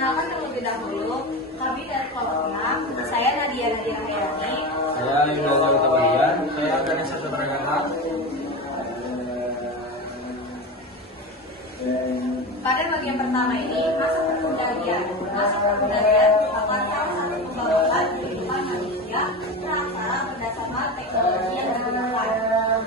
Perkenalkan terlebih dahulu, kami dari kelompok 6, saya Nadia Hayani. Saya Yuda Utabayan, saya Ganesha Subragata. Pada bagian pertama ini, masa perkendalian. Masa perkendalian merupakan salah satu pembangunan kehidupan manusia secara berdasarkan teknologi yang digunakan.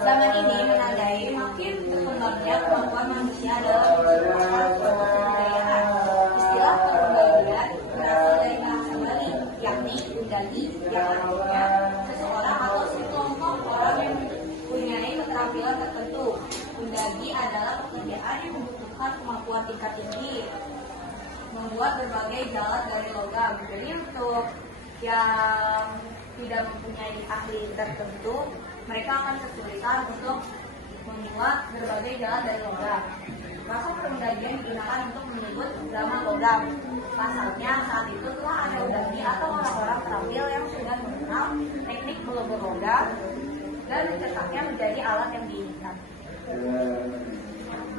Zaman ini menandai makin berkembangnya kemampuan manusia dalam menciptakan suatu kebudayaan. Istilah perkendalian berasal dari bahasa Bali, yakni undagi, yang artinya seseorang atau sekelompok orang yang mempunyai keterampilan tertentu. Undagi adalah pekerjaan yang membutuhkan kemampuan tingkat tinggi, membuat berbagai jalan dari logam. Jadi untuk yang tidak mempunyai ahli tertentu, mereka akan kesulitan untuk membuat berbagai jalan dari logam. Masa perundagian digunakan untuk menyebut zaman logam. Pasalnya saat itu telah ada undagi atau orang-orang terampil yang sudah mengenal teknik melebur logam dan mencetaknya menjadi alat yang diinginkan.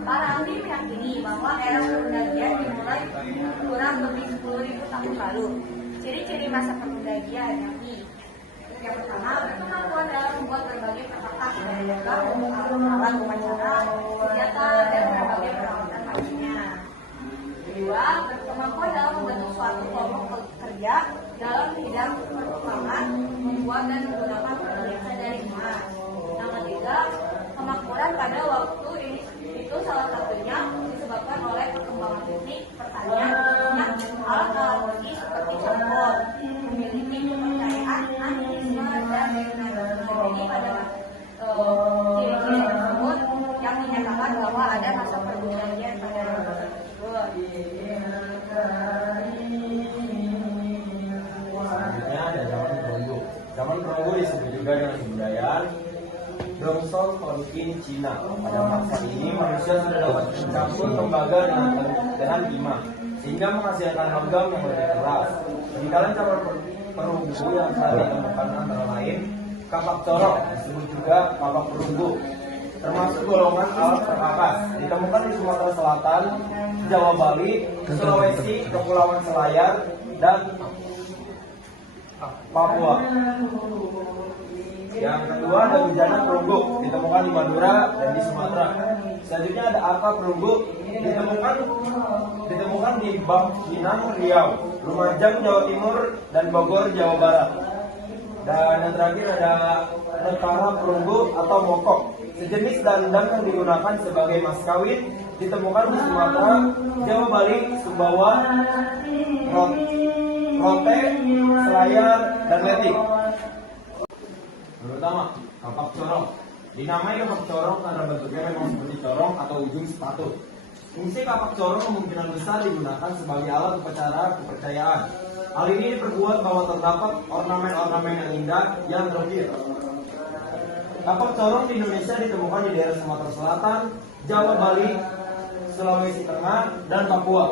Para ahli meyakini bahwa era perundagian dimulai kurang lebih 10.000 tahun lalu. Ciri-ciri masa perundagian yakni yang pertama, berkemampuan dalam membuat berbagai perkakas dari logam untuk alat upacara, senjata, dan berbagai peralatan lainnya. Kedua, berkemampuan dalam membentuk suatu kelompok kerja dalam bidang pertukangan, membuat dan menggunakan perhiasan dari emas. Yang ketiga, kemakmuran pada waktu ini itu salah satunya disebabkan oleh perkembangan teknik pertanian yang alat-alat lagi seperti cangkul memiliki kepercayaan animisme dan teknologi. Jadi pada ciri-ciri tersebut yang menyatakan bahwa ada masa perundagian pada masa tersebut. Selanjutnya ada zaman perunggu. Zaman perunggu disebut juga dengan kebudayaan Dongsol Tonkin Cina. Pada masa ini manusia sudah dapat mencampur tembaga dengan timah sehingga menghasilkan logam yang lebih keras. Peninggalan zaman perunggu yang telah ditemukan antara lain kapak corok, disebut juga kapak perunggu, termasuk golongan alat perkakas. Ditemukan di Sumatera Selatan, Jawa, Bali, Sulawesi, Kepulauan Selayar, dan Papua. Yang kedua ada bejana perunggu, ditemukan di Madura dan di Sumatera. Selanjutnya ada arka perunggu, ditemukan di Bangkinang, Riau, Lumajang, Jawa Timur, dan Bogor, Jawa Barat. Dan yang terakhir ada nekara perunggu atau mokok, sejenis dandang yang digunakan sebagai mas kawin, ditemukan di Sumatera, Jawa, Bali, Sumbawa, Rote, Selayar, dan Letik. Pertama, kapak corong. Dinamai kapak corong karena bentuknya memang seperti corong atau ujung sepatu. Fungsi kapak corong kemungkinan besar digunakan sebagai alat upacara kepercayaan. Hal ini diperkuat bahwa terdapat ornamen-ornamen yang indah yang terukir. Kapak corong di Indonesia ditemukan di daerah Sumatera Selatan, Jawa, Bali, Sulawesi Tengah, dan Papua.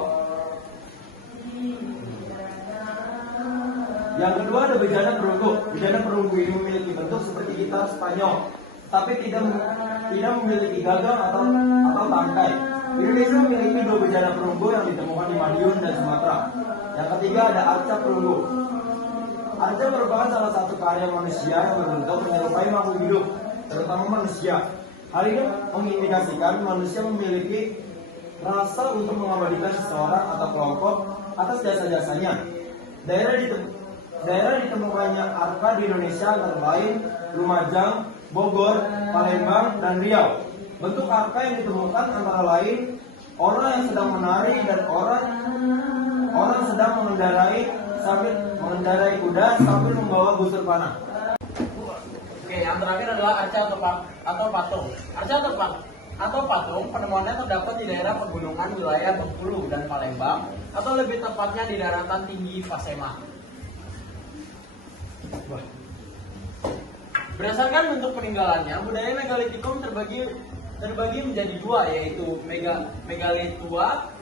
Yang kedua ada bejana perunggu. Bejana perunggu ini memiliki bentuk seperti gitar Spanyol, tapi tidak memiliki gagang atau tangkai. Indonesia memiliki dua bejana perunggu yang ditemukan di Madiun dan Sumatera. Yang ketiga ada arca perunggu. Arca merupakan salah satu karya manusia yang berbentuk menyerupai makhluk hidup, terutama manusia. Hal ini mengindikasikan manusia memiliki rasa untuk mengabadikan seseorang atau kelompok atas jasa-jasanya. Daerah ditemukannya arca di Indonesia antara lain Lumajang, Bogor, Palembang, dan Riau. Bentuk arca yang ditemukan antara lain orang yang sedang menari dan orang sedang mengendarai kuda sambil membawa busur panah. Oke, yang terakhir adalah arca atau patung. Arca atau patung penemuannya terdapat di daerah pegunungan wilayah Bengkulu dan Palembang, atau lebih tepatnya di daratan tinggi Pasema. Berdasarkan bentuk peninggalannya, budaya megalitikum terbagi menjadi dua, yaitu megalitua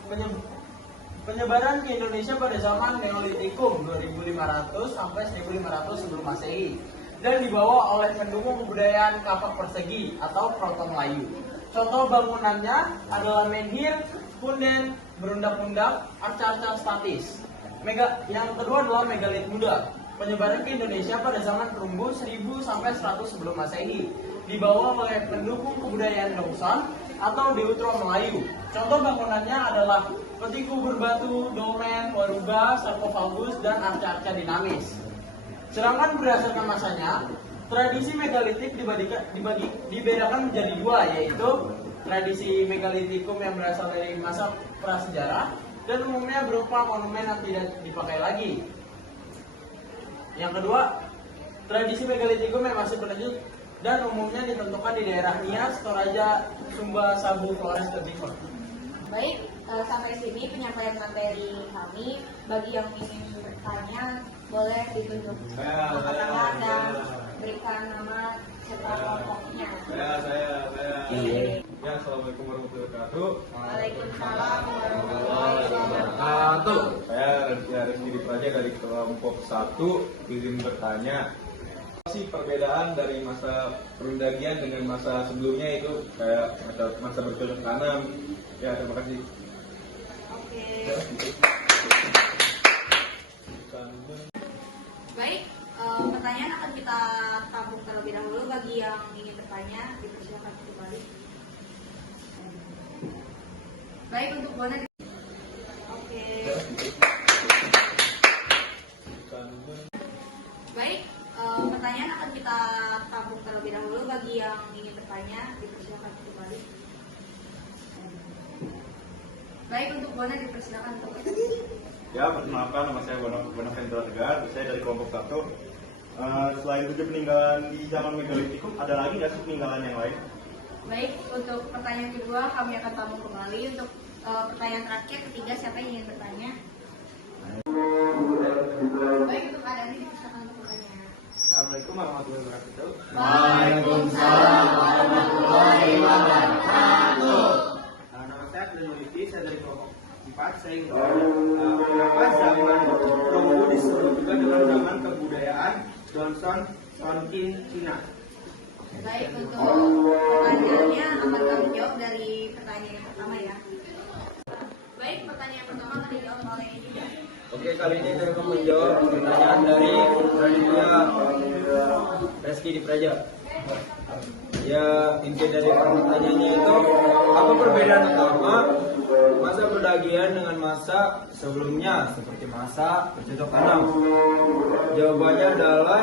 penyebaran ke Indonesia pada zaman Neolitikum 2500 sampai 1500 sebelum Masehi, dan dibawa oleh pendukung kebudayaan kapak persegi atau Proto Melayu. Contoh bangunannya adalah menhir, punden, berundak-undak, arca-arca statis. Yang kedua adalah megalit muda. Penyebaran ke Indonesia pada zaman perunggu 1000 sampai 100 sebelum Masehi. Dibawa oleh pendukung kebudayaan Dongson atau Deutero Melayu. Contoh bangunannya adalah peti kubur batu, dolmen, waruga, sarkofagus, dan arca-arca dinamis. Sedangkan berdasarkan masanya, tradisi megalitik dibedakan menjadi dua, yaitu tradisi megalitikum yang berasal dari masa prasejarah dan umumnya berupa monumen yang tidak dipakai lagi. Yang kedua, tradisi megalitikum yang masih berlanjut dan umumnya ditentukan di daerah Nias, Toraja, Sumba, Sabu, Flores, dan Timur. Baik, sampai sini penyampaian materi kami. Bagi yang ingin bertanya, boleh ditunjuk angkat tangan dan berikan nama serta kelompoknya. Saya. Ya, assalamualaikum warahmatullahi wabarakatuh. Waalaikumsalam warahmatullahi wabarakatuh. Saya Rizky Dipraja dari kelompok 1. Izin bertanya, apa sih perbedaan dari masa perundagian dengan masa sebelumnya, itu kayak masa bercocok tanam? Ya, terima kasih. Oke. Baik, pertanyaan akan kita tampung terlebih dahulu. Bagi yang ingin bertanya, dipersilakan kembali. Baik, untuk Bona. Oke. Baik, pertanyaan akan kita tampung terlebih dahulu. Bagi yang ingin bertanya, dipersilakan kembali. Baik, untuk Bona dipersilakan untuk Ya, perkenalkan, nama saya Bonavendra Tegar, saya dari kelompok 1. Selain 7 peninggalan di zaman megalitikum, ada lagi nggak sih peninggalan yang lain? Baik, untuk pertanyaan kedua kami akan tampung kembali. Untuk pertanyaan terakhir, ketiga, siapa yang ingin bertanya? Baik, untuk Adani dipersilakan untuk bertanya. Assalamualaikum warahmatullahi wabarakatuh. Waalaikumsalam warahmatullahi wabarakatuh. Nama saya Abdul, saya dari kelompok 4. Saya ingin bertanya, kenapa zaman perunggu disebut juga dengan zaman kebudayaan Dongson Sonkin Cina? Baik, untuk pertanyaannya akan kami jawab dari pertanyaan yang pertama ya. Baik, pertanyaan pertama akan dijawab oleh Yuda. Oke, kali ini saya akan menjawab pertanyaan dari Raditya Rizky Dipraja. Ya, inti dari pertanyaannya itu, apa perbedaan utama masa perdagian dengan masa sebelumnya, seperti masa bercocok tanam? Jawabannya adalah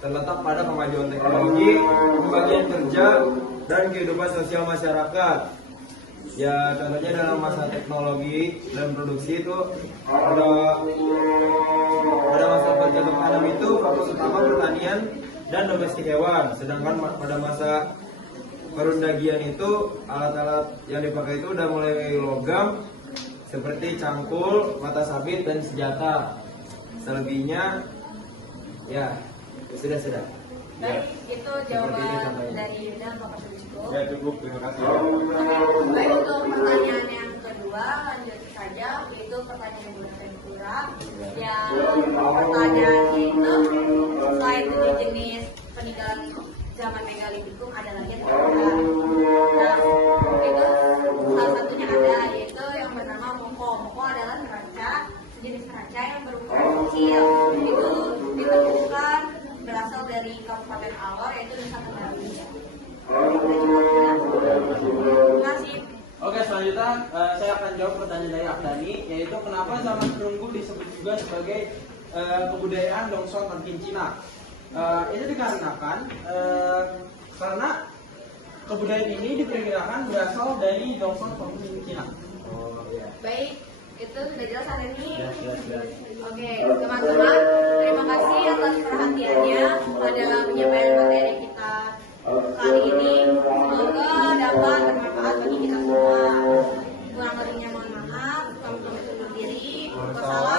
terletak pada kemajuan teknologi, pembagian kerja, dan kehidupan sosial masyarakat. Ya, contohnya dalam masa teknologi dan produksi itu pada masa bercocok tanam itu fokus utama pertanian dan domestik hewan, sedangkan pada masa perundagian itu alat-alat yang dipakai itu udah mulai dari logam seperti cangkul, mata sabit, dan senjata. Selebihnya ya sudah. Baik, itu Seperti jawaban itu contohnya. dari Yuda. Apakah cukup? Ya, cukup, terima kasih. Baik, untuk pertanyaan yang kedua, lanjut saja, yaitu pertanyaan yang Bunda Ventura. Yang pertanyaannya itu, selain 7 jenis peninggalan zaman megalitikum, ada lagi yang berbeda. Nah, itu salah satunya ada, yaitu yang bernama moko. Moko adalah neraca, sejenis neraca yang berukuran kecil. Itu ditemukan berasal dari Kabupaten Alor, yaitu Nusa Tenggara Barat. Terima kasih. Oke, selanjutnya saya akan jawab pertanyaan dari Akdani, yaitu kenapa zaman perunggu disebut juga sebagai kebudayaan Dongson Tonkin Cina. Itu dikarenakan karena kebudayaan ini diperkirakan berasal dari Dongson Tonkin Cina. Baik, itu sudah jelas hari ini. Oke, teman-teman, terima kasih atas perhatiannya pada penyampaian materi kita kali ini. Semoga dapat bermanfaat bagi kita semua. Kurang lebihnya mohon maaf. Kami pamit undur diri. Wassalamualaikum